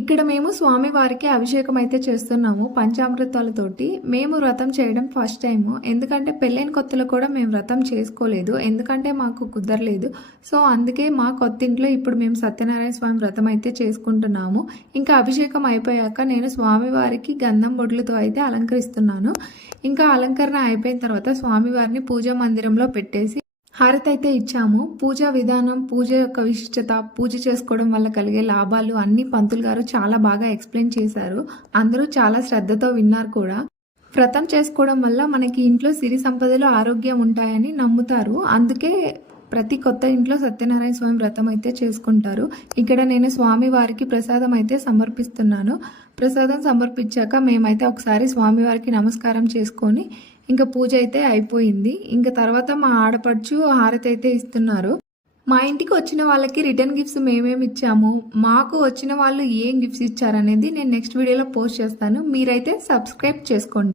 ఇక్కడ మేము స్వామివారికి అభిషేకం అయితే చేస్తున్నాము పంచామృతాలతోటి. మేము వ్రతం చేయడం ఫస్ట్ టైము. ఎందుకంటే పెళ్ళైన కొత్తలో కూడా మేము వ్రతం చేసుకోలేదు. ఎందుకంటే మాకు కుదరలేదు. సో అందుకే మా కొత్తింట్లో ఇప్పుడు మేము సత్యనారాయణ స్వామి వ్రతం అయితే చేసుకుంటున్నాము. ఇంకా అభిషేకం అయిపోయాక నేను స్వామివారికి గంధం బొడ్లతో అయితే అలంకరిస్తున్నాను. ఇంకా అలంకరణ అయిపోయిన తర్వాత స్వామివారిని పూజా మందిరంలో పెట్టేసి హారతి అయితే ఇచ్చాము. పూజా విధానం, పూజ యొక్క విశిష్టత, పూజ చేసుకోవడం వల్ల కలిగే లాభాలు అన్ని పంతులు గారు చాలా బాగా ఎక్స్ప్లెయిన్ చేశారు. అందరూ చాలా శ్రద్ధతో విన్నారు కూడా. వ్రతం చేసుకోవడం వల్ల మనకి ఇంట్లో సిరి సంపదలు, ఆరోగ్యం ఉంటాయని నమ్ముతారు. అందుకే ప్రతి కొత్త ఇంట్లో సత్యనారాయణ స్వామి వ్రతం అయితే చేసుకుంటారు. ఇక్కడ నేను స్వామి వారికి ప్రసాదం అయితే సమర్పిస్తున్నాను. ప్రసాదం సమర్పించాక మేమైతే ఒకసారి స్వామివారికి నమస్కారం చేసుకొని ఇంకా పూజ అయితే అయిపోయింది. ఇంకా తర్వాత మా ఆడపడుచు హారతి అయితే ఇస్తున్నారు. మా ఇంటికి వచ్చిన వాళ్ళకి రిటర్న్ గిఫ్ట్స్ మేమేమి ఇచ్చాము, మాకు వచ్చిన వాళ్ళు ఏం గిఫ్ట్స్ ఇచ్చారనేది నేను నెక్స్ట్ వీడియోలో పోస్ట్ చేస్తాను. మీరైతే సబ్స్క్రైబ్ చేసుకోండి.